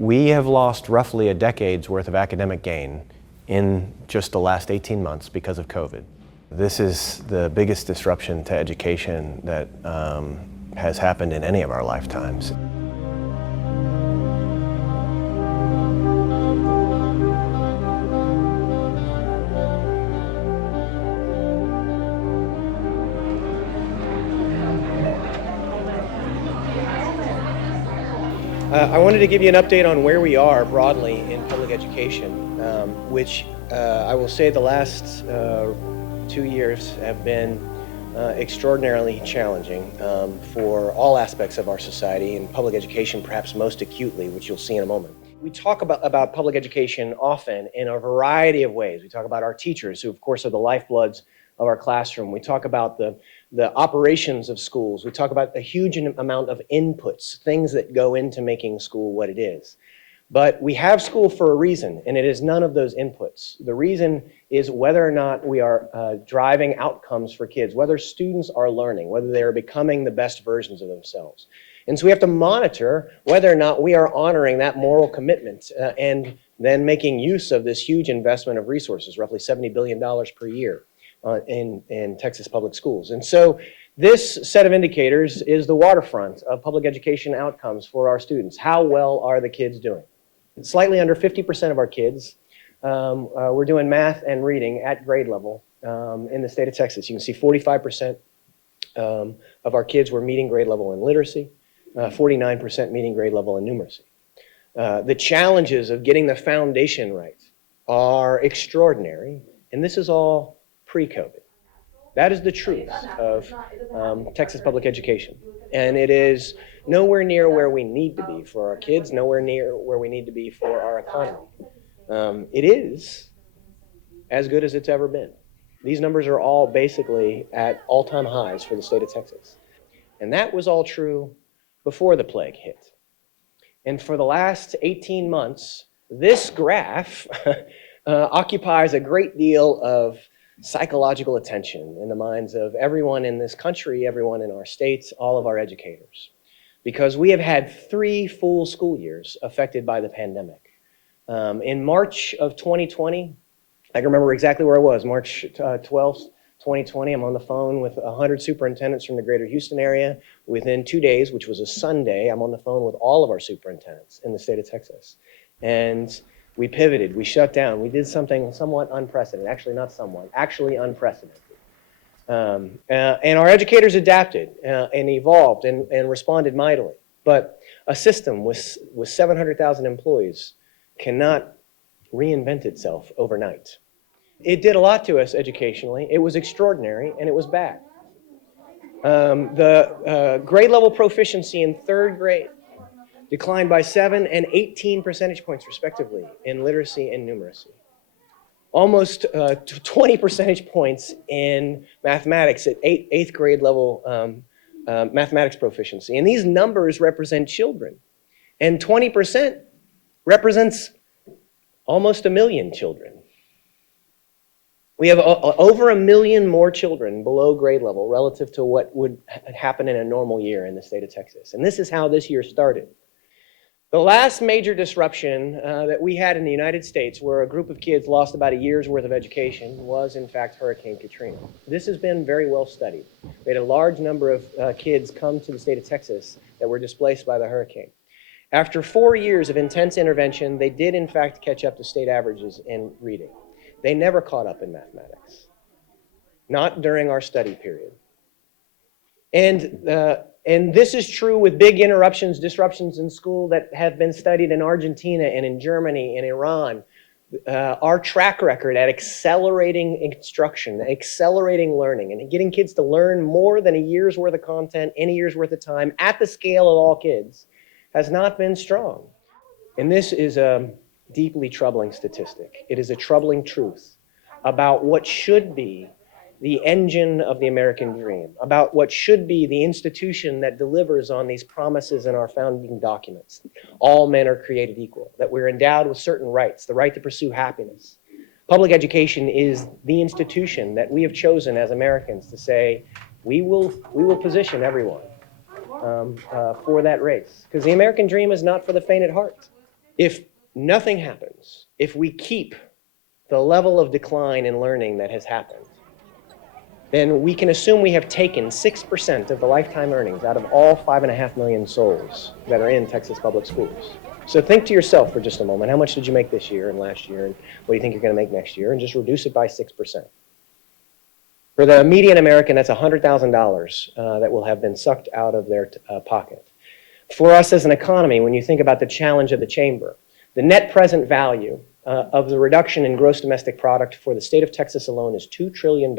We have lost roughly a decade's worth of academic gain in just the last 18 months because of COVID. This is the biggest disruption to education that has happened in any of our lifetimes. I wanted to give you an update on where we are broadly in public education, which I will say the last 2 years have been extraordinarily challenging for all aspects of our society, and public education perhaps most acutely, which you'll see in a moment. We talk about public education often in a variety of ways. We talk about our teachers, who of course are the lifebloods of our classroom. We talk about the operations of schools. We talk about a huge amount of inputs, things that go into making school what it is. But we have school for a reason, and it is none of those inputs. The reason is whether or not we are driving outcomes for kids, whether students are learning, whether they are becoming the best versions of themselves. And so we have to monitor whether or not we are honoring that moral commitment and then making use of this huge investment of resources, roughly $70 billion per year. In Texas public schools. And so this set of indicators is the waterfront of public education outcomes for our students. How well are the kids doing? Slightly under 50% of our kids were doing math and reading at grade level in the state of Texas. You can see 45% of our kids were meeting grade level in literacy, 49% meeting grade level in numeracy. The challenges of getting the foundation right are extraordinary, and this is all pre-COVID. That is the truth of Texas public education. And it is nowhere near where we need to be for our kids, nowhere near where we need to be for our economy. It is as good as it's ever been. These numbers are all basically at all-time highs for the state of Texas. And that was all true before the plague hit. And for the last 18 months, this graph occupies a great deal of psychological attention in the minds of everyone in this country, everyone in our states, all of our educators. Because we have had 3 full school years affected by the pandemic. In March of 2020, I can remember exactly where I was, March 12th, 2020, I'm on the phone with 100 superintendents from the greater Houston area. Within 2 days, which was a Sunday, I'm on the phone with all of our superintendents in the state of Texas. And we pivoted, we shut down, we did something somewhat unprecedented, actually not somewhat, actually unprecedented. And our educators adapted and evolved and responded mightily. But a system with 700,000 employees cannot reinvent itself overnight. It did a lot to us educationally. It was extraordinary, and it was bad. The grade level proficiency in 3rd grade declined by 7 and 18 percentage points, respectively, in literacy and numeracy. Almost 20 percentage points in mathematics at 8th grade level mathematics proficiency. And these numbers represent children. And 20% represents almost 1 million children. We have over 1 million more children below grade level relative to what would happen in a normal year in the state of Texas. And this is how this year started. The last major disruption that we had in the United States, where a group of kids lost about a year's worth of education, was in fact Hurricane Katrina. This has been very well studied. We had a large number of kids come to the state of Texas that were displaced by the hurricane. After 4 years of intense intervention, they did in fact catch up to state averages in reading. They never caught up in mathematics, not during our study period. And this is true with big disruptions in school that have been studied in Argentina and in Germany and Iran. Our track record at accelerating instruction, accelerating learning, and getting kids to learn more than a year's worth of content in a year's worth of time at the scale of all kids has not been strong. And this is a deeply troubling statistic. It is a troubling truth about what should be the engine of the American dream, about what should be the institution that delivers on these promises in our founding documents. All men are created equal, that we're endowed with certain rights, the right to pursue happiness. Public education is the institution that we have chosen as Americans to say, we will position everyone for that race. Because the American dream is not for the faint at heart. If nothing happens, if we keep the level of decline in learning that has happened, then we can assume we have taken 6% of the lifetime earnings out of all 5.5 million souls that are in Texas public schools. So think to yourself for just a moment, how much did you make this year and last year, and what do you think you're going to make next year, and just reduce it by 6%. For the median American, that's $100,000 that will have been sucked out of their pocket. For us as an economy, when you think about the challenge of the chamber, the net present value of the reduction in gross domestic product for the state of Texas alone is $2 trillion.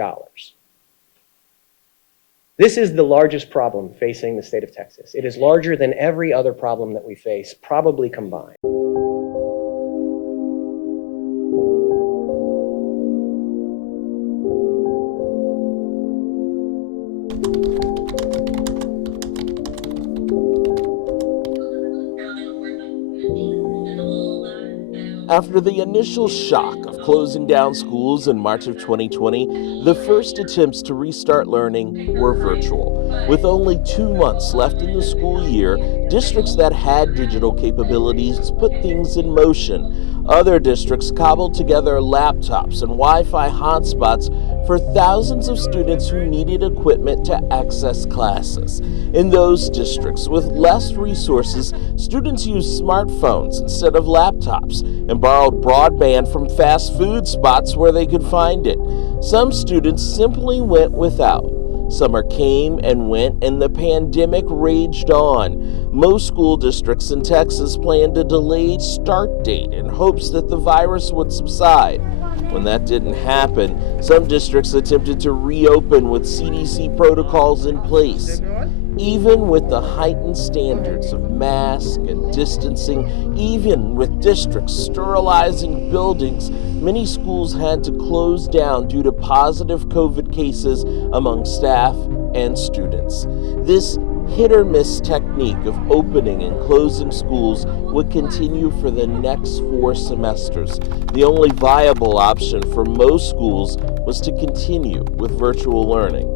This is the largest problem facing the state of Texas. It is larger than every other problem that we face, probably combined. After the initial shock of closing down schools in March of 2020, the first attempts to restart learning were virtual. With only 2 months left in the school year, districts that had digital capabilities put things in motion. Other districts cobbled together laptops and Wi-Fi hotspots for thousands of students who needed equipment to access classes. In those districts with less resources, students used smartphones instead of laptops and borrowed broadband from fast food spots where they could find it. Some students simply went without. Summer came and went, and the pandemic raged on. Most school districts in Texas planned a delayed start date in hopes that the virus would subside. When that didn't happen, some districts attempted to reopen with CDC protocols in place. Even with the heightened standards of mask and distancing, even with districts sterilizing buildings, many schools had to close down due to positive COVID cases among staff and students. This hit or miss technique of opening and closing schools would continue for the next 4 semesters. The only viable option for most schools was to continue with virtual learning.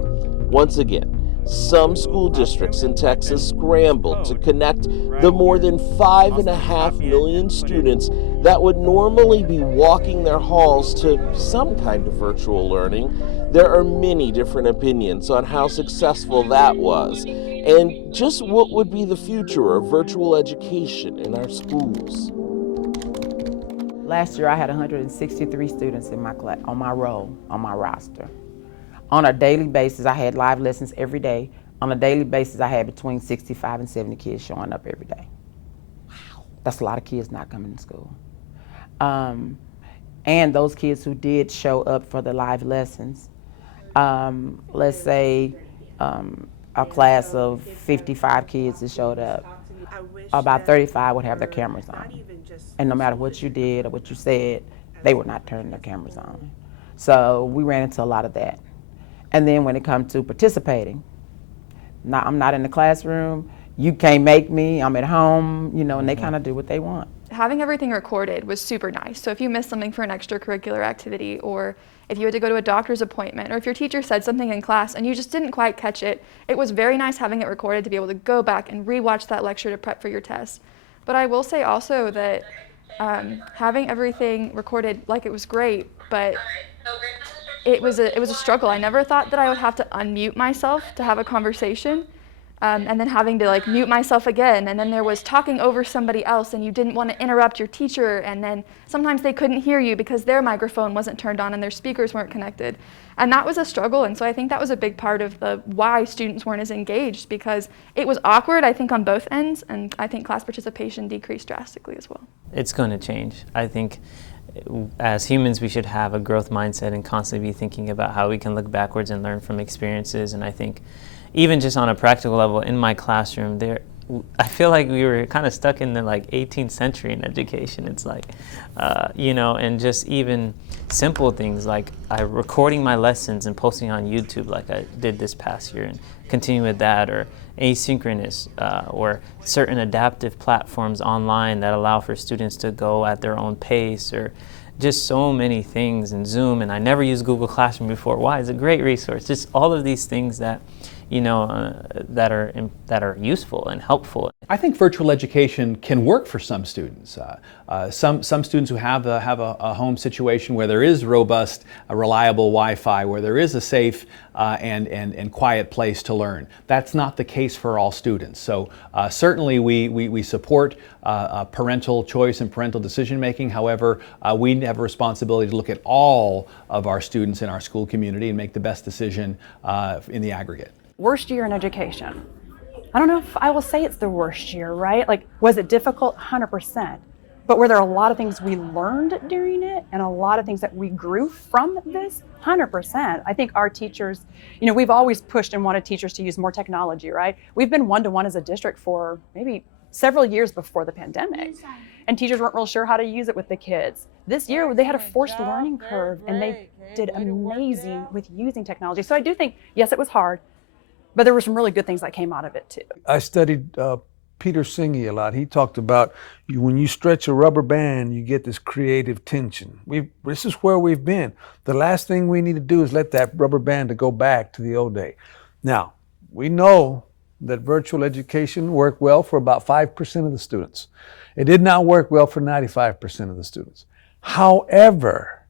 Once again, some school districts in Texas scrambled to connect the more than 5.5 million students that would normally be walking their halls to some kind of virtual learning. There are many different opinions on how successful that was, and just what would be the future of virtual education in our schools. Last year I had 163 students in my class, on my roster. On a daily basis, I had live lessons every day. On a daily basis, I had between 65 and 70 kids showing up every day. Wow. That's a lot of kids not coming to school. And those kids who did show up for the live lessons, let's say a class of 55 kids that showed up, about 35 would have their cameras on. And no matter what you did or what you said, they would not turn their cameras on. So we ran into a lot of that. And then when it comes to participating, I'm not in the classroom, you can't make me, I'm at home, and they kind of do what they want. Having everything recorded was super nice. So if you missed something for an extracurricular activity, or if you had to go to a doctor's appointment, or if your teacher said something in class and you just didn't quite catch it, it was very nice having it recorded to be able to go back and rewatch that lecture to prep for your test. But I will say also that having everything recorded, it was great, but it was a struggle. I never thought that I would have to unmute myself to have a conversation, and then having to mute myself again, and then there was talking over somebody else, and you didn't want to interrupt your teacher, and then sometimes they couldn't hear you because their microphone wasn't turned on and their speakers weren't connected. And that was a struggle, and so I think that was a big part of why students weren't as engaged, because it was awkward, I think, on both ends, and I think class participation decreased drastically as well. It's going to change. I think as humans, we should have a growth mindset and constantly be thinking about how we can look backwards and learn from experiences. And I think even just on a practical level in my classroom, I feel like we were kind of stuck in the 18th century in education. It's and just even simple things like recording my lessons and posting on YouTube like I did this past year and continue with that, or asynchronous or certain adaptive platforms online that allow for students to go at their own pace, or just so many things, in Zoom. And I never used Google Classroom before. Why? It's a great resource. Just all of these things that that are useful and helpful. I think virtual education can work for some students. Some students who have a home situation where there is robust, reliable Wi-Fi, where there is a safe and quiet place to learn. That's not the case for all students. So certainly we support parental choice and parental decision making. However, we have a responsibility to look at all of our students in our school community and make the best decision in the aggregate. Worst year in education. I don't know if I will say it's the worst year, right? Like, was it difficult? 100%. But were there a lot of things we learned during it and a lot of things that we grew from this? 100%. I think our teachers, you know, we've always pushed and wanted teachers to use more technology, right? We've been one-to-one as a district for maybe several years before the pandemic. And teachers weren't real sure how to use it with the kids. This year, they had a forced learning curve and they did amazing with using technology. So I do think, yes, it was hard, but there were some really good things that came out of it too. I studied Peter Senge a lot. He talked about when you stretch a rubber band, you get this creative tension. This is where we've been. The last thing we need to do is let that rubber band to go back to the old day. Now, we know that virtual education worked well for about 5% of the students. It did not work well for 95% of the students. However,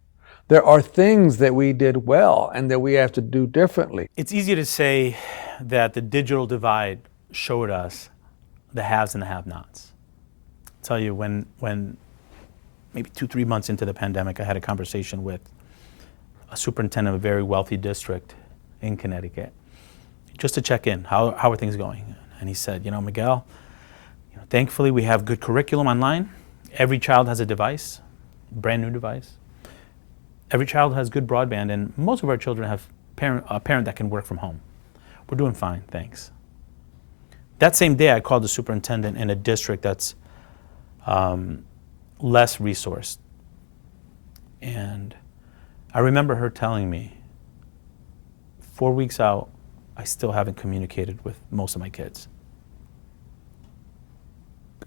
there are things that we did well and that we have to do differently. It's easy to say that the digital divide showed us the haves and the have-nots. I'll tell you, when maybe 2-3 months into the pandemic, I had a conversation with a superintendent of a very wealthy district in Connecticut, just to check in, how are things going? And he said, you know, Miguel, thankfully we have good curriculum online. Every child has a device, brand new device. Every child has good broadband, and most of our children have a parent that can work from home. We're doing fine, thanks. That same day, I called the superintendent in a district that's less resourced. And I remember her telling me, 4 weeks out, I still haven't communicated with most of my kids.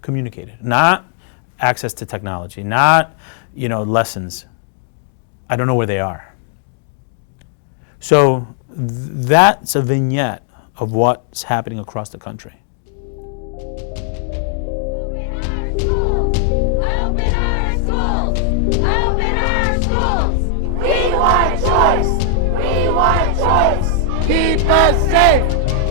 Communicated, not access to technology, not, lessons. I don't know where they are. So that's a vignette of what's happening across the country. Open our schools! Open our schools! We want choice! We want choice! Keep us safe!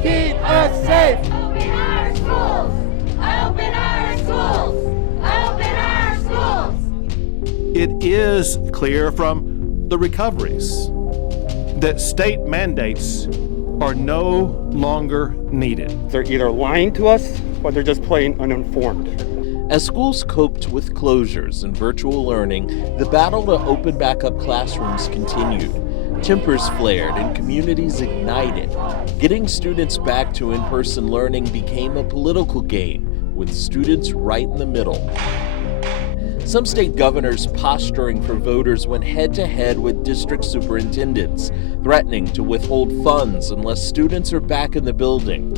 Keep us safe! Open our schools! Open our schools! Open our schools! It is clear from the recoveries that state mandates are no longer needed. They're either lying to us or they're just plain uninformed. As schools coped with closures and virtual learning, the battle to open back up classrooms continued. Tempers flared and communities ignited. Getting students back to in-person learning became a political game, with students right in the middle. Some state governors posturing for voters went head-to-head with district superintendents, threatening to withhold funds unless students are back in the building.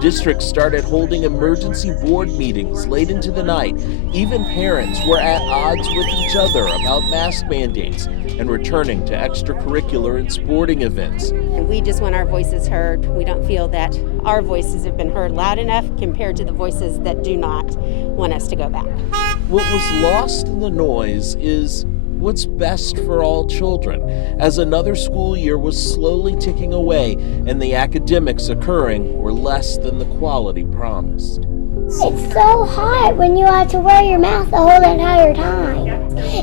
Districts started holding emergency board meetings late into the night. Even parents were at odds with each other about mask mandates and returning to extracurricular and sporting events. And we just want our voices heard. We don't feel that our voices have been heard loud enough compared to the voices that do not want us to go back. What was lost in the noise is what's best for all children, as another school year was slowly ticking away and the academics occurring were less than the quality promised. It's so hot when you have to wear your mask the whole entire time.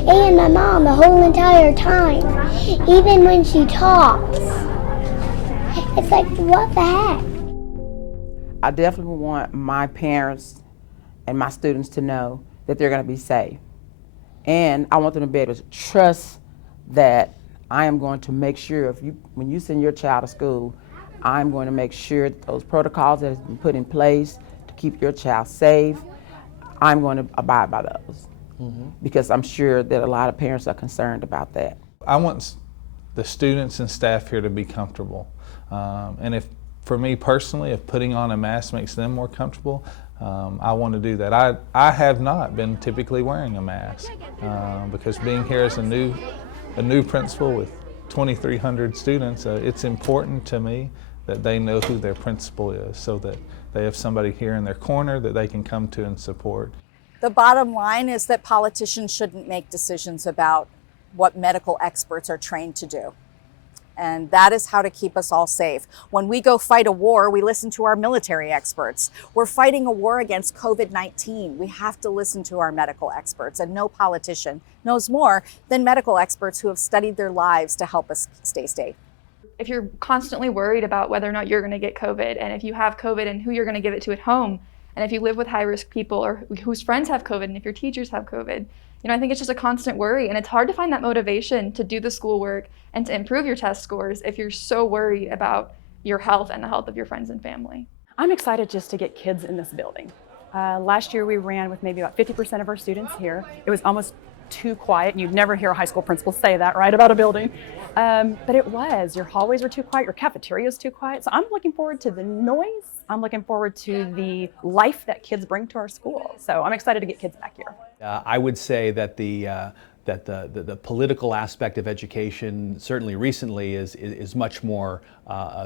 And my mom the whole entire time. Even when she talks. It's like, what the heck? I definitely want my parents and my students to know that they're going to be safe. And I want them to be able to trust that I am going to make sure when you send your child to school, I'm going to make sure that those protocols that have been put in place to keep your child safe, I'm going to abide by those. Because I'm sure that a lot of parents are concerned about that. I want the students and staff here to be comfortable. And if, for me personally, if putting on a mask makes them more comfortable, I want to do that. I have not been typically wearing a mask because being here as a new principal with 2,300 students, it's important to me that they know who their principal is, so that they have somebody here in their corner that they can come to and support. The bottom line is that politicians shouldn't make decisions about what medical experts are trained to do. And that is how to keep us all safe. When we go fight a war, we listen to our military experts. We're fighting a war against COVID-19. We have to listen to our medical experts, and no politician knows more than medical experts who have studied their lives to help us stay safe. If you're constantly worried about whether or not you're going to get COVID, and if you have COVID and who you're going to give it to at home, and if you live with high-risk people or whose friends have COVID, and if your teachers have COVID, I think it's just a constant worry, and it's hard to find that motivation to do the schoolwork and to improve your test scores if you're so worried about your health and the health of your friends and family. I'm excited just to get kids in this building. Last year we ran with maybe about 50% of our students here. It was almost too quiet. You'd never hear a high school principal say that, right, about a building. But it was. Your hallways were too quiet, your cafeteria was too quiet. So I'm looking forward to the noise. I'm looking forward to the life that kids bring to our school. So I'm excited to get kids back here. I would say that the political aspect of education, certainly recently, is much more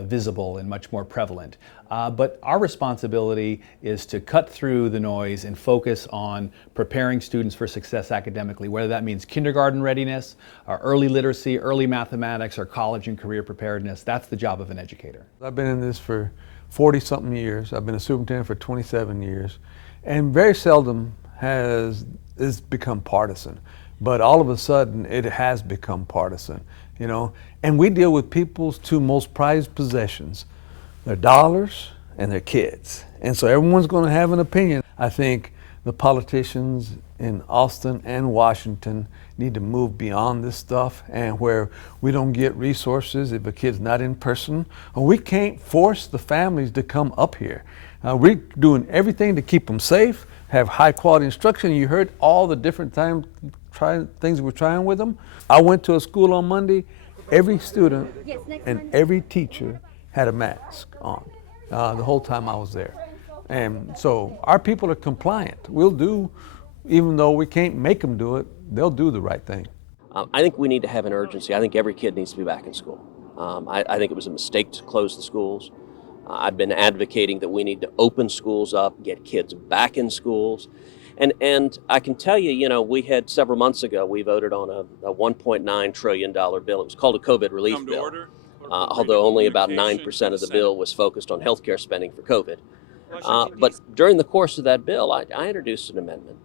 visible and much more prevalent. But our responsibility is to cut through the noise and focus on preparing students for success academically, whether that means kindergarten readiness, or early literacy, early mathematics, or college and career preparedness. That's the job of an educator. I've been in this for 40-something years. I've been a superintendent for 27 years. And very seldom has it's become partisan. But all of a sudden, it has become partisan, And we deal with people's two most prized possessions, their dollars and their kids. And so everyone's going to have an opinion. I think the politicians in Austin and Washington need to move beyond this stuff, and where we don't get resources if a kid's not in person, or we can't force the families to come up here. We're doing everything to keep them safe, have high quality instruction. You heard all the different things we're trying with them. I went to a school on Monday. Every student and every teacher had a mask on the whole time I was there. And so our people are compliant. We'll do, even though we can't make them do it, they'll do the right thing. I think we need to have an urgency. I think every kid needs to be back in school. I think it was a mistake to close the schools. I've been advocating that we need to open schools up, get kids back in schools. And I can tell you, we had several months ago, we voted on a $1.9 trillion bill. It was called a COVID relief bill, although only about 9% of the bill was focused on healthcare spending for COVID. But during the course of that bill, I introduced an amendment.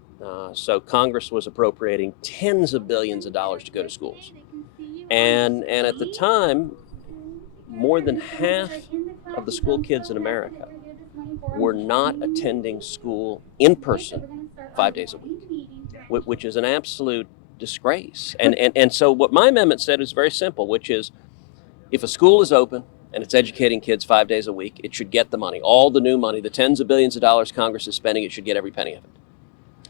So Congress was appropriating tens of billions of dollars to go to schools. And at the time, more than half of the school kids in America were not attending school in person 5 days a week, which is an absolute disgrace. And so what my amendment said is very simple, which is if a school is open and it's educating kids 5 days a week, it should get the money, all the new money, the tens of billions of dollars Congress is spending, it should get every penny of it.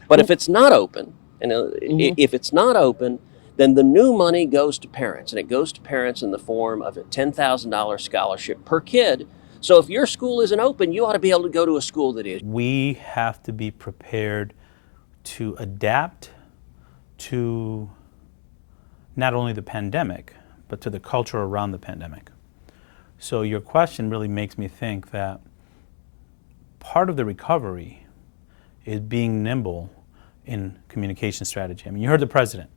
But if it's not open, if it's not open, then the new money goes to parents, and it goes to parents in the form of a $10,000 scholarship per kid. So if your school isn't open, you ought to be able to go to a school that is. We have to be prepared to adapt to not only the pandemic, but to the culture around the pandemic. So your question really makes me think that part of the recovery is being nimble in communication strategy. I mean, you heard the president.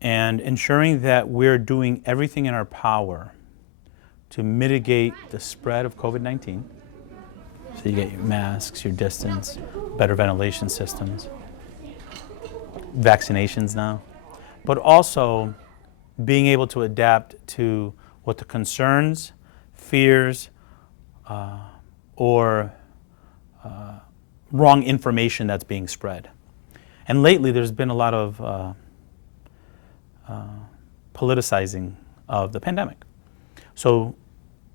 And ensuring that we're doing everything in our power to mitigate the spread of COVID-19. So you get your masks, your distance, better ventilation systems, vaccinations now, but also being able to adapt to what the concerns, fears, or wrong information that's being spread. And lately there's been a lot of politicizing of the pandemic. So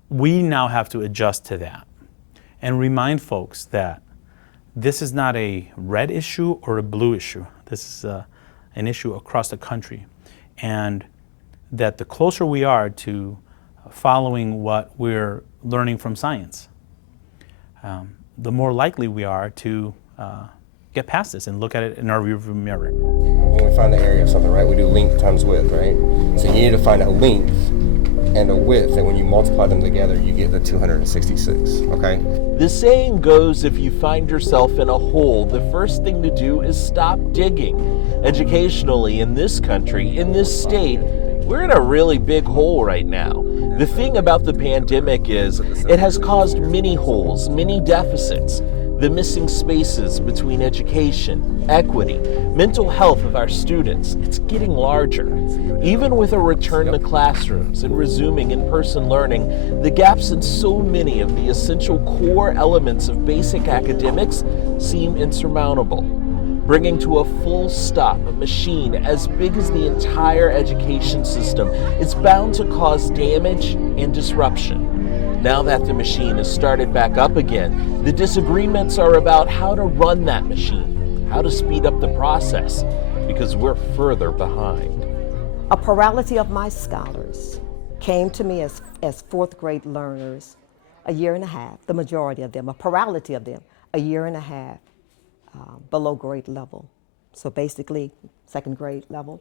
we now have to adjust to that and remind folks that this is not a red issue or a blue issue. This is an issue across the country. And that the closer we are to following what we're learning from science, the more likely we are to get past this and look at it in our rearview mirror. When we find the area of something, right, we do length times width, right? So you need to find out length and the width, and when you multiply them together, you get the 266, okay? The saying goes, if you find yourself in a hole, the first thing to do is stop digging. Educationally, in this country, in this state, we're in a really big hole right now. The thing about the pandemic is it has caused many holes, many deficits. The missing spaces between education, equity, mental health of our students, it's getting larger. Even with a return to classrooms and resuming in-person learning, the gaps in so many of the essential core elements of basic academics seem insurmountable. Bringing to a full stop a machine as big as the entire education system is bound to cause damage and disruption. Now that the machine has started back up again, the disagreements are about how to run that machine, how to speed up the process, because we're further behind. A plurality of my scholars came to me as fourth grade learners a year and a half, the majority of them, a plurality of them, a year and a half below grade level. So basically second grade level.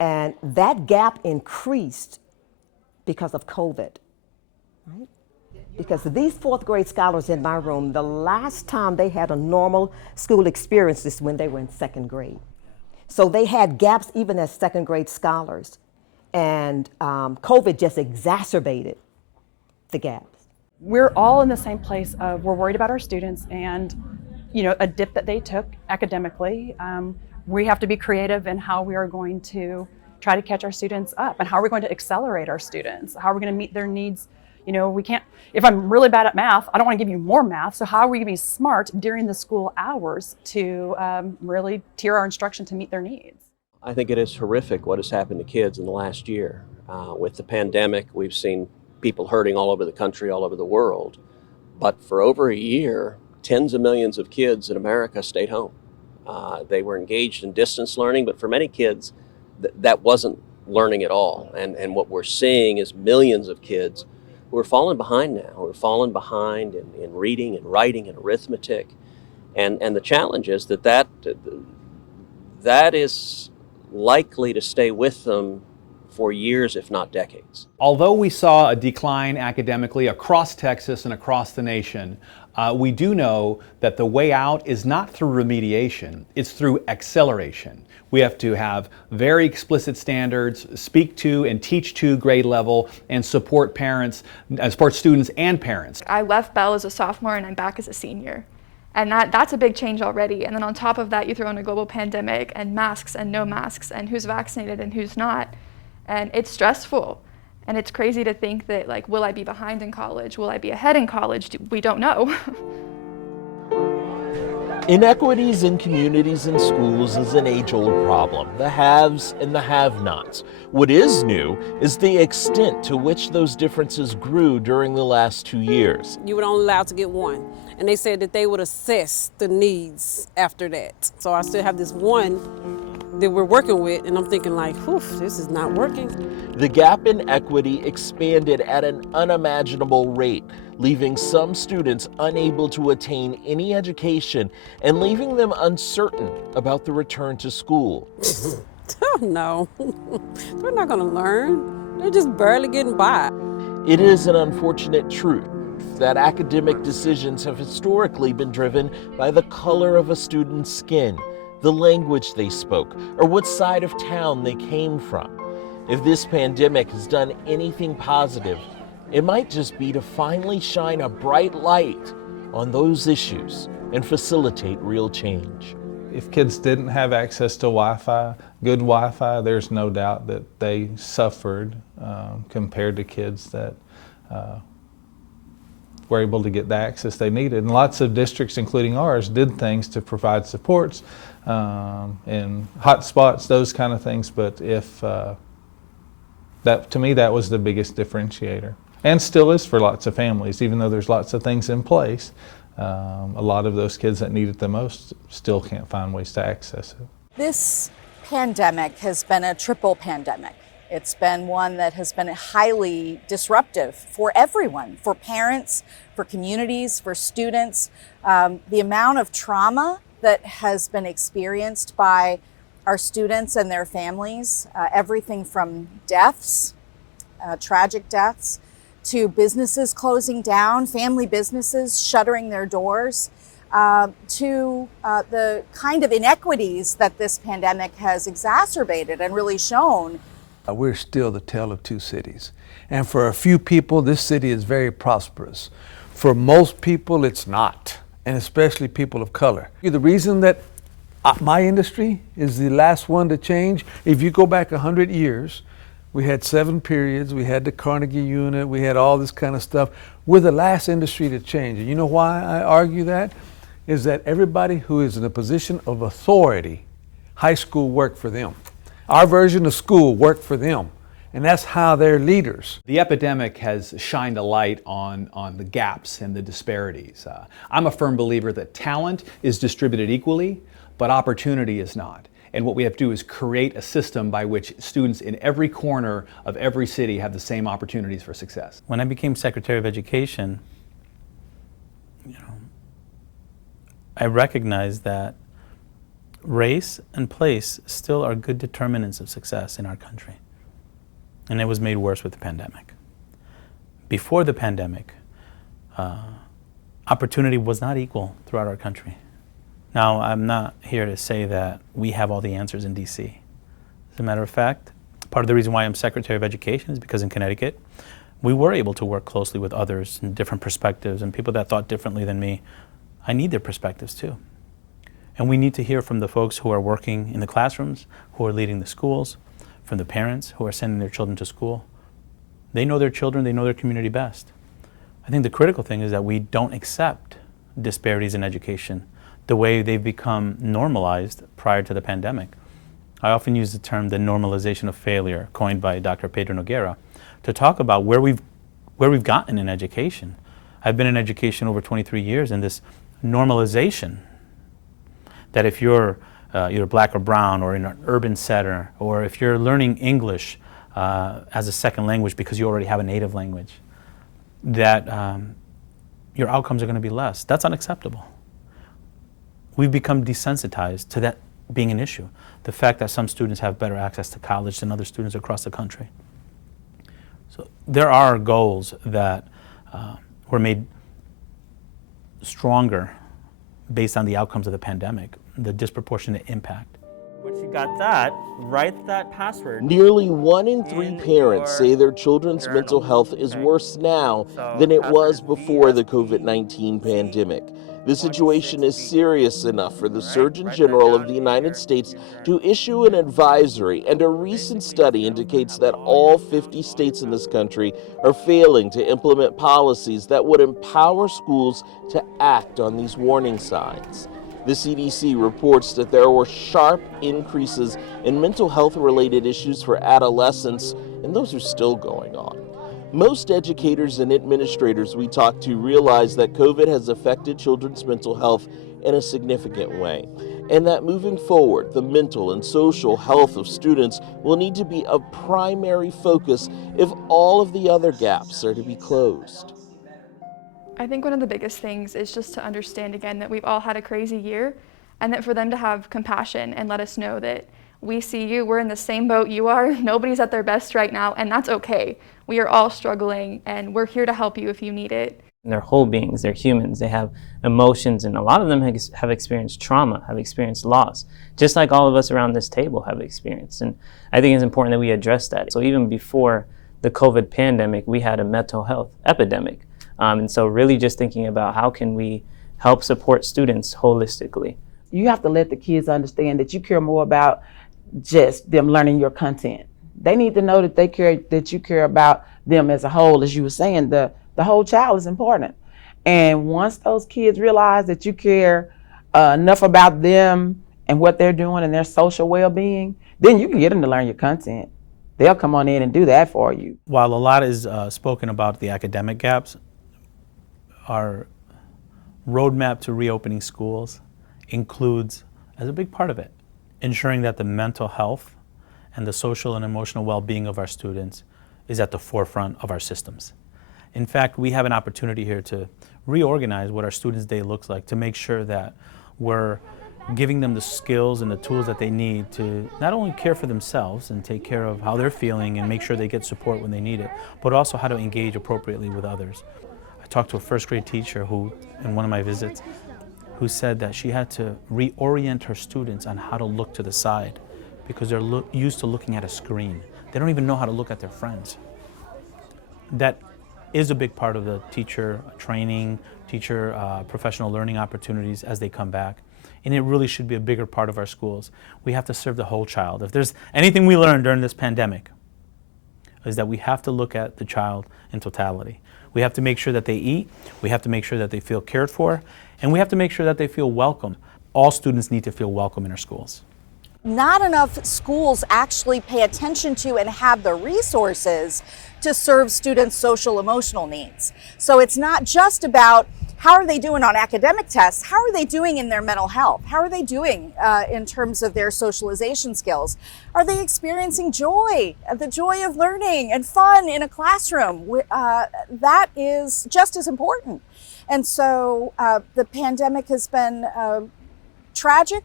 And that gap increased because of COVID. Right? Because these fourth grade scholars in my room, the last time they had a normal school experience is when they were in second grade. So they had gaps even as second grade scholars. And COVID just exacerbated the gaps. We're all in the same place of we're worried about our students and a dip that they took academically. We have to be creative in how we are going to try to catch our students up and how are we going to accelerate our students? How are we going to meet their needs? We can't, if I'm really bad at math, I don't want to give you more math. So how are we going to be smart during the school hours to really tier our instruction to meet their needs? I think it is horrific what has happened to kids in the last year. With the pandemic, we've seen people hurting all over the country, all over the world. But for over a year, tens of millions of kids in America stayed home. They were engaged in distance learning, but for many kids, that wasn't learning at all. And what we're seeing is millions of kids who are falling behind now, who are falling behind in reading and writing and arithmetic. And the challenge is that is likely to stay with them for years, if not decades. Although we saw a decline academically across Texas and across the nation, we do know that the way out is not through remediation, it's through acceleration. We have to have very explicit standards, speak to and teach to grade level, and support parents, support students and parents. I left Bell as a sophomore and I'm back as a senior. And that's a big change already. And then on top of that, you throw in a global pandemic and masks and no masks and who's vaccinated and who's not. And it's stressful. And it's crazy to think that, like, will I be behind in college? Will I be ahead in college? We don't know. Inequities in communities and schools is an age-old problem, the haves and the have-nots. What is new is the extent to which those differences grew during the last 2 years. You were only allowed to get one, and they said that they would assess the needs after that. So I still have this one that we're working with, and I'm thinking like, whew, this is not working. The gap in equity expanded at an unimaginable rate, leaving some students unable to attain any education and leaving them uncertain about the return to school. Oh no, they're not gonna learn. They're just barely getting by. It is an unfortunate truth that academic decisions have historically been driven by the color of a student's skin, the language they spoke, or what side of town they came from. If this pandemic has done anything positive, it might just be to finally shine a bright light on those issues and facilitate real change. If kids didn't have access to Wi-Fi, good Wi-Fi, there's no doubt that they suffered compared to kids that were able to get the access they needed. And lots of districts, including ours, did things to provide supports and hotspots, those kind of things. But to me, that was the biggest differentiator. And still is for lots of families, even though there's lots of things in place. A lot of those kids that need it the most still can't find ways to access it. This pandemic has been a triple pandemic. It's been one that has been highly disruptive for everyone, for parents, for communities, for students. The amount of trauma that has been experienced by our students and their families, everything from deaths tragic deaths, to businesses closing down, family businesses shuttering their doors, to the kind of inequities that this pandemic has exacerbated and really shown. We're still the tale of two cities. And for a few people, this city is very prosperous. For most people, it's not, and especially people of color. The reason that my industry is the last one to change, if you go back 100 years, we had 7 periods, we had the Carnegie unit, we had all this kind of stuff. We're the last industry to change. And you know why I argue that? Is that everybody who is in a position of authority, high school worked for them. Our version of school worked for them, and that's how they're leaders. The epidemic has shined a light on the gaps and the disparities. I'm a firm believer that talent is distributed equally, but opportunity is not. And what we have to do is create a system by which students in every corner of every city have the same opportunities for success. When I became Secretary of Education, I recognized that race and place still are good determinants of success in our country. And it was made worse with the pandemic. Before the pandemic, opportunity was not equal throughout our country. Now, I'm not here to say that we have all the answers in DC. As a matter of fact, part of the reason why I'm Secretary of Education is because in Connecticut, we were able to work closely with others and different perspectives and people that thought differently than me. I need their perspectives too. And we need to hear from the folks who are working in the classrooms, who are leading the schools, from the parents who are sending their children to school. They know their children, they know their community best. I think the critical thing is that we don't accept disparities in education the way they've become normalized prior to the pandemic. I often use the term the normalization of failure, coined by Dr. Pedro Noguera, to talk about where we've gotten in education. I've been in education over 23 years, and this normalization that if you're either black or brown or in an urban setting, or if you're learning English as a second language because you already have a native language, that your outcomes are going to be less. That's unacceptable. We've become desensitized to that being an issue. The fact that some students have better access to college than other students across the country. So there are goals that were made stronger based on the outcomes of the pandemic, the disproportionate impact. Once you got that, write that password. Nearly 1 in 3 parents say their children's mental health is worse now than it was before the COVID-19 pandemic. The situation is serious enough for the Surgeon General of the United States to issue an advisory, and a recent study indicates that all 50 states in this country are failing to implement policies that would empower schools to act on these warning signs. The CDC reports that there were sharp increases in mental health-related issues for adolescents, and those are still going on. Most educators and administrators we talk to realize that COVID has affected children's mental health in a significant way, and that moving forward, the mental and social health of students will need to be a primary focus if all of the other gaps are to be closed. I think one of the biggest things is just to understand again that we've all had a crazy year, and that for them to have compassion and let us know that we see you, we're in the same boat you are, nobody's at their best right now, and that's okay. We are all struggling, and we're here to help you if you need it. They're whole beings, they're humans, they have emotions, and a lot of them have experienced trauma, have experienced loss, just like all of us around this table have experienced. And I think it's important that we address that. So even before the COVID pandemic, we had a mental health epidemic. And so really just thinking about how can we help support students holistically. You have to let the kids understand that you care more about just them learning your content. They need to know that you care about them as a whole. As you were saying, the whole child is important. And once those kids realize that you care enough about them and what they're doing and their social well-being, then you can get them to learn your content. They'll come on in and do that for you. While a lot is spoken about the academic gaps, our roadmap to reopening schools includes, as a big part of it, ensuring that the mental health and the social and emotional well-being of our students is at the forefront of our systems. In fact, we have an opportunity here to reorganize what our students' day looks like, to make sure that we're giving them the skills and the tools that they need to not only care for themselves and take care of how they're feeling and make sure they get support when they need it, but also how to engage appropriately with others. I talked to a first grade teacher who, in one of my visits, who said that she had to reorient her students on how to look to the side because they're used to looking at a screen. They don't even know how to look at their friends. That is a big part of the teacher training, teacher professional learning opportunities as they come back. And it really should be a bigger part of our schools. We have to serve the whole child. If there's anything we learned during this pandemic, is that we have to look at the child in totality. We have to make sure that they eat, we have to make sure that they feel cared for, and we have to make sure that they feel welcome. All students need to feel welcome in our schools. Not enough schools actually pay attention to and have the resources to serve students' social emotional needs. So it's not just about how are they doing on academic tests, how are they doing in their mental health, how are they doing in terms of their socialization skills? Are they experiencing joy, the joy of learning and fun in a classroom? That is just as important. And so the pandemic has been tragic,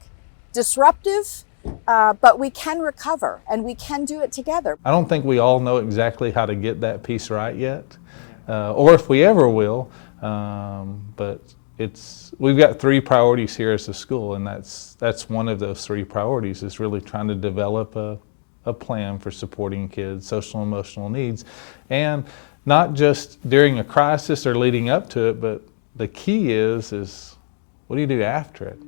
disruptive, but we can recover and we can do it together. I don't think we all know exactly how to get that piece right yet, or if we ever will, but we've got 3 priorities here as a school, and that's one of those 3 priorities, is really trying to develop a plan for supporting kids' social and emotional needs, and not just during a crisis or leading up to it, but the key is what do you do after it?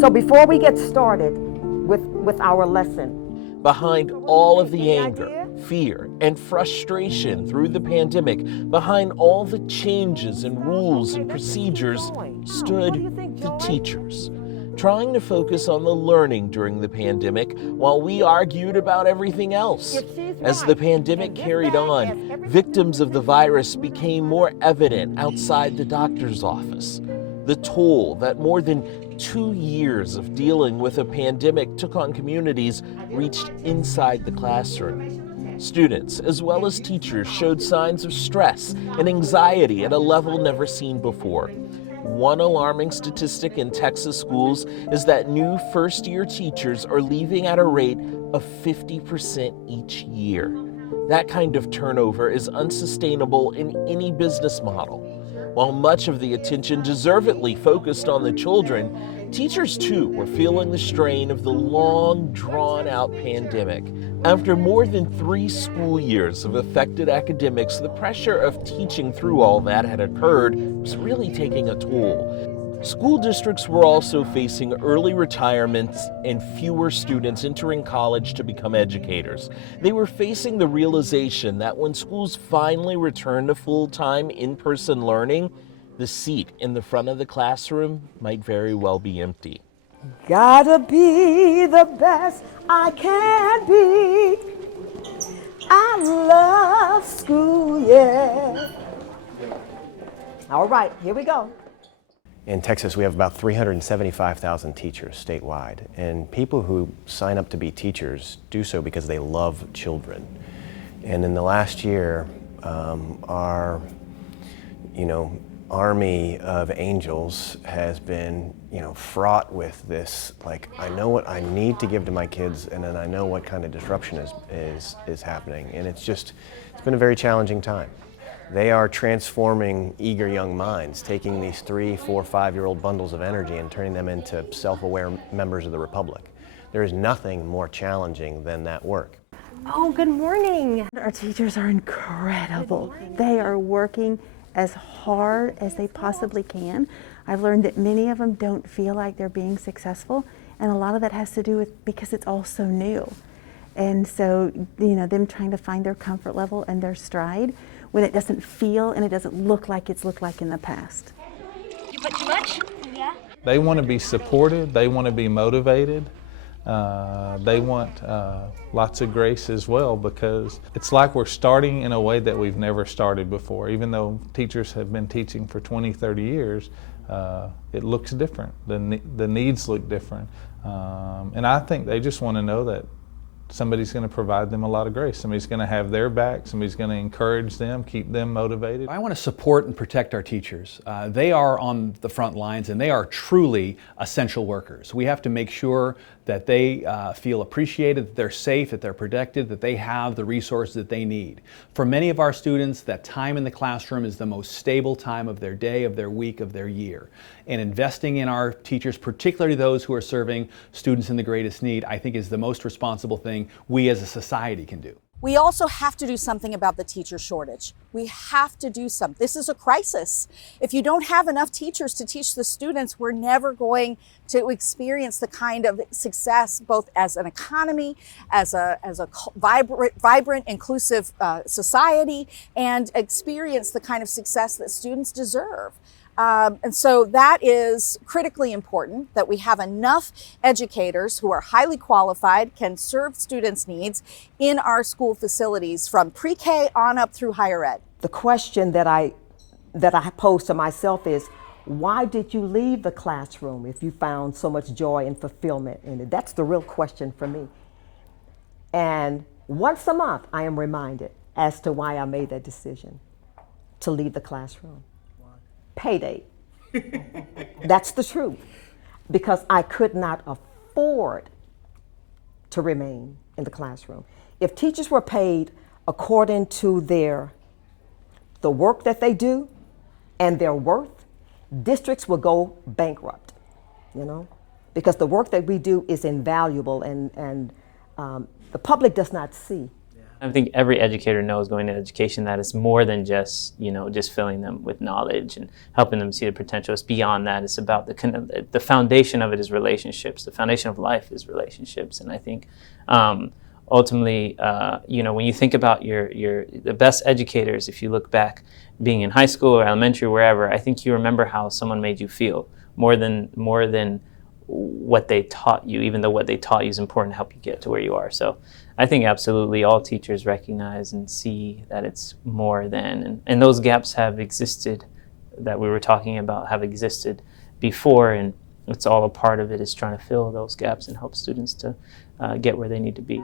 So before we get started with our lesson, behind all of the anger, fear, and frustration through the pandemic, behind all the changes and rules and procedures, stood the teachers, trying to focus on the learning during the pandemic while we argued about everything else. As the pandemic carried on, victims of the virus became more evident outside the doctor's office. The toll that more than 2 years of dealing with a pandemic took on communities reached inside the classroom. Students, as well as teachers, showed signs of stress and anxiety at a level never seen before. One alarming statistic in Texas schools is that new first-year teachers are leaving at a rate of 50% each year. That kind of turnover is unsustainable in any business model. While much of the attention deservedly focused on the children, teachers too were feeling the strain of the long, drawn-out pandemic. After more than 3 school years of affected academics, the pressure of teaching through all that had occurred was really taking a toll. School districts were also facing early retirements and fewer students entering college to become educators. They were facing the realization that when schools finally returned to full-time in-person learning, the seat in the front of the classroom might very well be empty. Gotta be the best I can be. I love school, yeah. All right, here we go. In Texas, we have about 375,000 teachers statewide, and people who sign up to be teachers do so because they love children. And in the last year, our, army of angels has been, fraught with this, like, I know what I need to give to my kids, and then I know what kind of disruption is happening. And it's been a very challenging time. They are transforming eager young minds, taking these 3, 4, 5-year-old bundles of energy and turning them into self-aware members of the Republic. There is nothing more challenging than that work. Oh, good morning. Our teachers are incredible. They are working as hard as they possibly can. I've learned that many of them don't feel like they're being successful, and a lot of that has to do with because it's all so new. And so, them trying to find their comfort level and their stride when it doesn't feel and it doesn't look like it's looked like in the past. You put too much? Yeah. They want to be supported, they want to be motivated, they want lots of grace as well, because it's like we're starting in a way that we've never started before. Even though teachers have been teaching for 20, 30 years, it looks different. The needs look different. And I think they just want to know that somebody's going to provide them a lot of grace. Somebody's going to have their back. Somebody's going to encourage them, keep them motivated. I want to support and protect our teachers. They are on the front lines and they are truly essential workers. We have to make sure that they feel appreciated, that they're safe, that they're protected, that they have the resources that they need. For many of our students, that time in the classroom is the most stable time of their day, of their week, of their year. And investing in our teachers, particularly those who are serving students in the greatest need, I think is the most responsible thing we as a society can do. We also have to do something about the teacher shortage. We have to do something. This is a crisis. If you don't have enough teachers to teach the students, we're never going to experience the kind of success, both as an economy, as a vibrant, inclusive society, and experience the kind of success that students deserve. And so that is critically important, that we have enough educators who are highly qualified, can serve students' needs in our school facilities from pre-K on up through higher ed. The question that I pose to myself is, why did you leave the classroom if you found so much joy and fulfillment in it? That's the real question for me. And once a month, I am reminded as to why I made that decision to leave the classroom. Payday. That's the truth. Because I could not afford to remain in the classroom. If teachers were paid according to the work that they do and their worth, districts will go bankrupt, because the work that we do is invaluable and the public does not see. I think every educator knows going to education that it's more than just, just filling them with knowledge and helping them see the potential. It's beyond that. It's about the foundation of it is relationships. The foundation of life is relationships. And I think ultimately, when you think about the best educators, if you look back being in high school or elementary, wherever, I think you remember how someone made you feel more than what they taught you, even though what they taught you is important to help you get to where you are. So I think absolutely all teachers recognize and see that it's more than, and those gaps have existed that we were talking about have existed before, and it's all a part of it is trying to fill those gaps and help students to get where they need to be.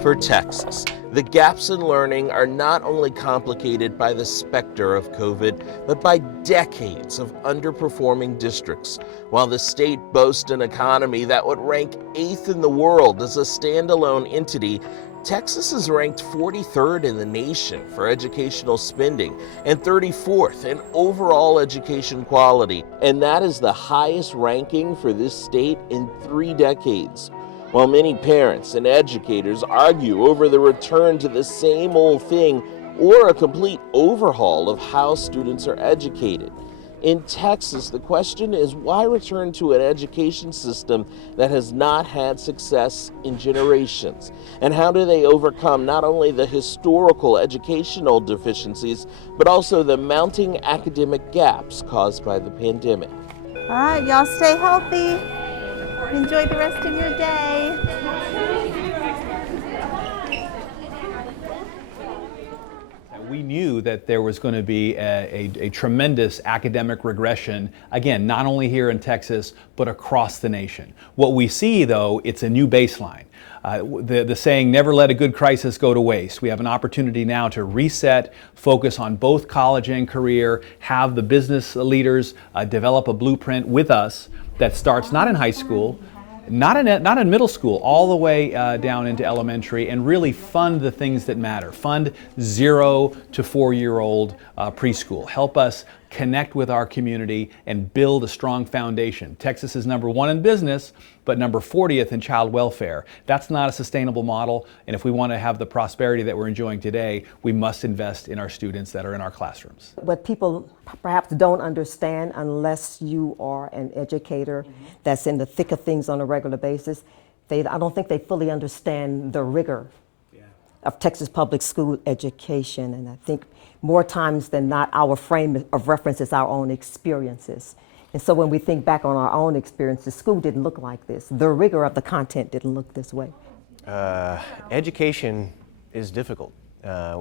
For Texas, the gaps in learning are not only complicated by the specter of COVID, but by decades of underperforming districts. While the state boasts an economy that would rank 8th in the world as a standalone entity, Texas is ranked 43rd in the nation for educational spending and 34th in overall education quality. And that is the highest ranking for this state in 3 decades. While many parents and educators argue over the return to the same old thing or a complete overhaul of how students are educated. In Texas, the question is, why return to an education system that has not had success in generations? And how do they overcome not only the historical educational deficiencies, but also the mounting academic gaps caused by the pandemic? All right, y'all stay healthy. Enjoy the rest of your day. We knew that there was going to be a tremendous academic regression, again, not only here in Texas, but across the nation. What we see, though, it's a new baseline. The saying, never let a good crisis go to waste. We have an opportunity now to reset, focus on both college and career, have the business leaders develop a blueprint with us that starts not in high school, not in middle school, all the way down into elementary, and really fund the things that matter. Fund 0 to 4-year-old preschool. Help us connect with our community and build a strong foundation. Texas is number 1 in business, but number 40th in child welfare. That's not a sustainable model, and if we want to have the prosperity that we're enjoying today, we must invest in our students that are in our classrooms. What people perhaps don't understand unless you are an educator that's in the thick of things on a regular basis, I don't think they fully understand the rigor of Texas public school education. And I think more times than not, our frame of reference is our own experiences. And so when we think back on our own experiences, school didn't look like this. The rigor of the content didn't look this way. Education is difficult.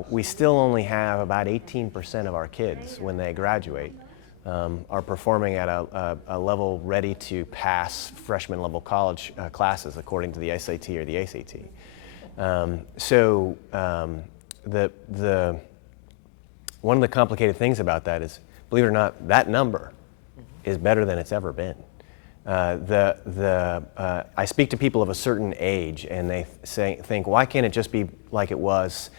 We still only have about 18% of our kids when they graduate are performing at a level ready to pass freshman level college classes according to the SAT or the ACT. One of the complicated things about that is, believe it or not, that number is better than it's ever been. I speak to people of a certain age, and they think, why can't it just be like it was,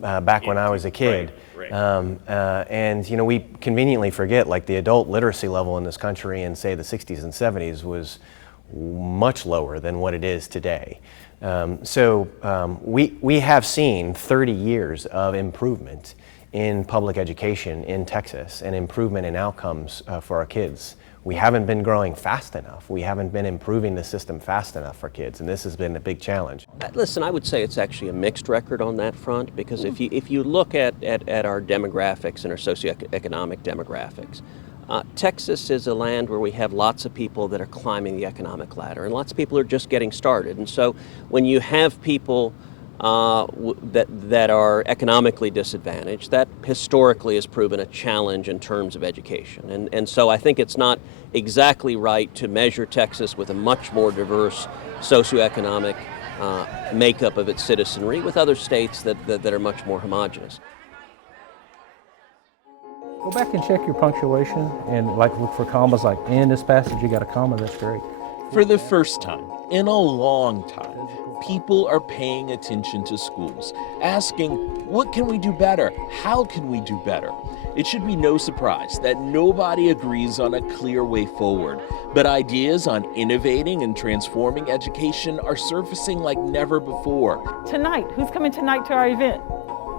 back when I was a kid? And we conveniently forget, like, the adult literacy level in this country in, say, the 60s and 70s was much lower than what it is today. We have seen 30 years of improvement in public education in Texas and improvement in outcomes for our kids. We haven't been growing fast enough. We haven't been improving the system fast enough for kids, and this has been a big challenge. Listen, I would say it's actually a mixed record on that front, because if you look at our demographics and our socioeconomic demographics, Texas is a land where we have lots of people that are climbing the economic ladder, and lots of people are just getting started. And so when you have people that are economically disadvantaged, that historically has proven a challenge in terms of education. And so I think it's not exactly right to measure Texas with a much more diverse socioeconomic makeup of its citizenry with other states that are much more homogenous. Go back and check your punctuation and look for commas, like in this passage you got a comma, that's great. For the first time in a long time, people are paying attention to schools, asking, what can we do better? How can we do better? It should be no surprise that nobody agrees on a clear way forward, but ideas on innovating and transforming education are surfacing like never before. Tonight, who's coming tonight to our event?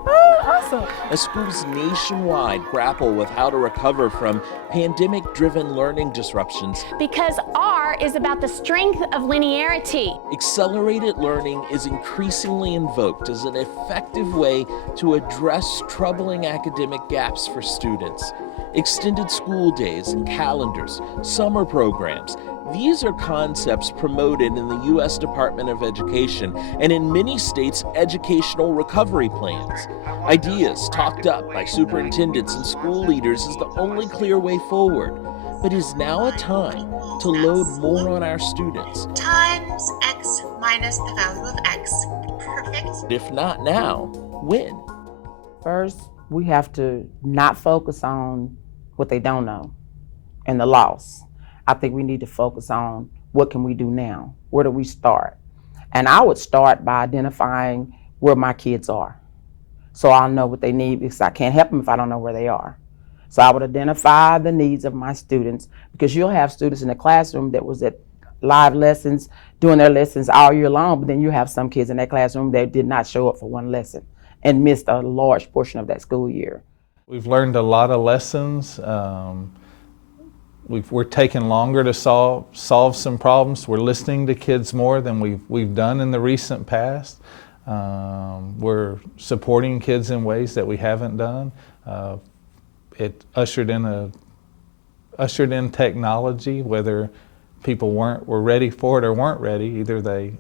Oh, awesome. As schools nationwide grapple with how to recover from pandemic-driven learning disruptions. Because R is about the strength of linearity. Accelerated learning is increasingly invoked as an effective way to address troubling academic gaps for students. Extended school days and calendars, summer programs, these are concepts promoted in the U.S. Department of Education and in many states' educational recovery plans. Ideas talked up by superintendents and school leaders is the only clear way forward. But is now a time to load more on our students? Times x minus the value of x. Perfect. If not now, when? First, we have to not focus on what they don't know and the loss. I think we need to focus on what can we do now? Where do we start? And I would start by identifying where my kids are, so I'll know what they need, because I can't help them if I don't know where they are. So I would identify the needs of my students, because you'll have students in the classroom that was at live lessons, doing their lessons all year long, but then you have some kids in that classroom that did not show up for one lesson and missed a large portion of that school year. We've learned a lot of lessons. We're taking longer to solve some problems. We're listening to kids more than we've done in the recent past. We're supporting kids in ways that we haven't done. It ushered in technology, whether people were ready for it or weren't ready. Either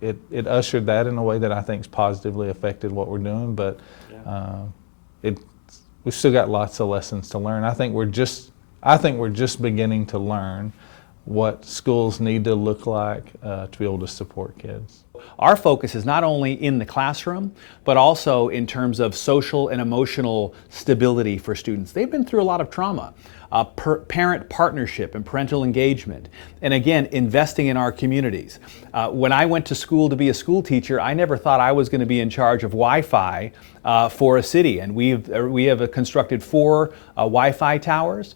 it ushered that in a way that I think has positively affected what we're doing. But we've still got lots of lessons to learn. I think we're just beginning to learn what schools need to look like to be able to support kids. Our focus is not only in the classroom, but also in terms of social and emotional stability for students. They've been through a lot of trauma. Parent partnership and parental engagement, and again, investing in our communities. When I went to school to be a school teacher, I never thought I was going to be in charge of Wi-Fi for a city, and we have constructed 4 Wi-Fi towers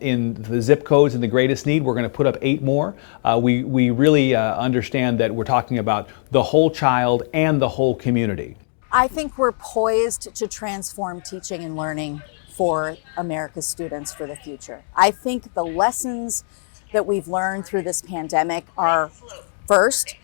in the zip codes in the greatest need. We're going to put up 8 more. We really understand that we're talking about the whole child and the whole community. I think we're poised to transform teaching and learning for America's students for the future. I think the lessons that we've learned through this pandemic are, first,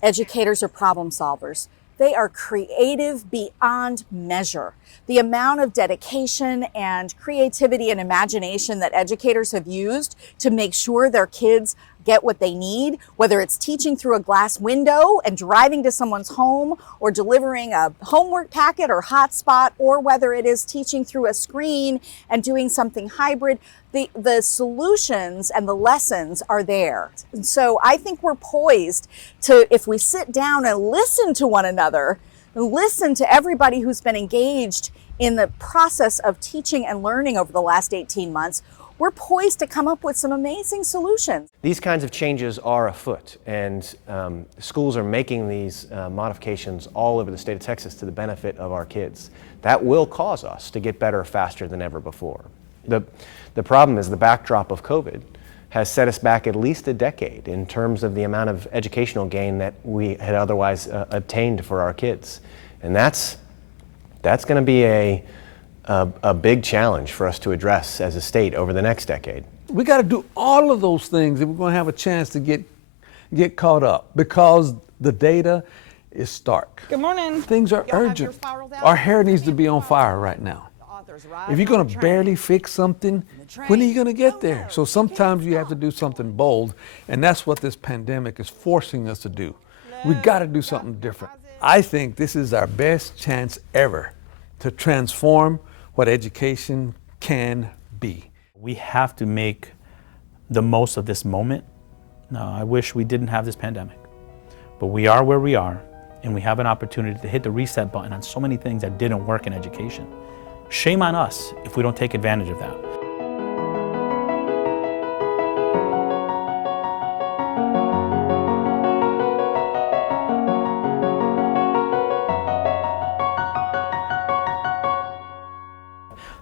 educators are problem solvers. They are creative beyond measure. The amount of dedication and creativity and imagination that educators have used to make sure their kids get what they need, whether it's teaching through a glass window and driving to someone's home, or delivering a homework packet or hotspot, or whether it is teaching through a screen and doing something hybrid. The solutions and the lessons are there. And so I think we're poised to, if we sit down and listen to one another, and listen to everybody who's been engaged in the process of teaching and learning over the last 18 months, we're poised to come up with some amazing solutions. These kinds of changes are afoot, and schools are making these modifications all over the state of Texas to the benefit of our kids. That will cause us to get better faster than ever before. The problem is the backdrop of COVID has set us back at least a decade in terms of the amount of educational gain that we had otherwise obtained for our kids. And that's going to be a big challenge for us to address as a state over the next decade. We got to do all of those things if we're going to have a chance to get caught up, because the data is stark. Good morning. Things are urgent. Our hair needs to be on fire right now. If you're going to barely fix something, when are you going to get there? So sometimes you have to do something bold, and that's what this pandemic is forcing us to do. We got to do something different. I think this is our best chance ever to transform what education can be. We have to make the most of this moment. I wish we didn't have this pandemic, but we are where we are, and we have an opportunity to hit the reset button on so many things that didn't work in education. Shame on us if we don't take advantage of that.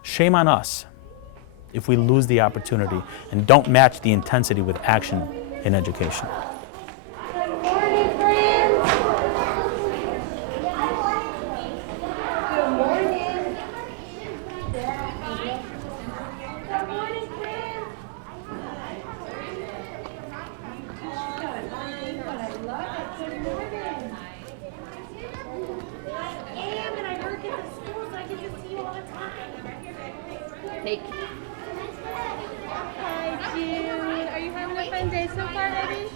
Shame on us if we lose the opportunity and don't match the intensity with action in education. Good morning, friends. Good morning. Good morning, friends. And I work at the school, so I get to see you all the time. Hi, Jude. Are you having a fun day so far, baby?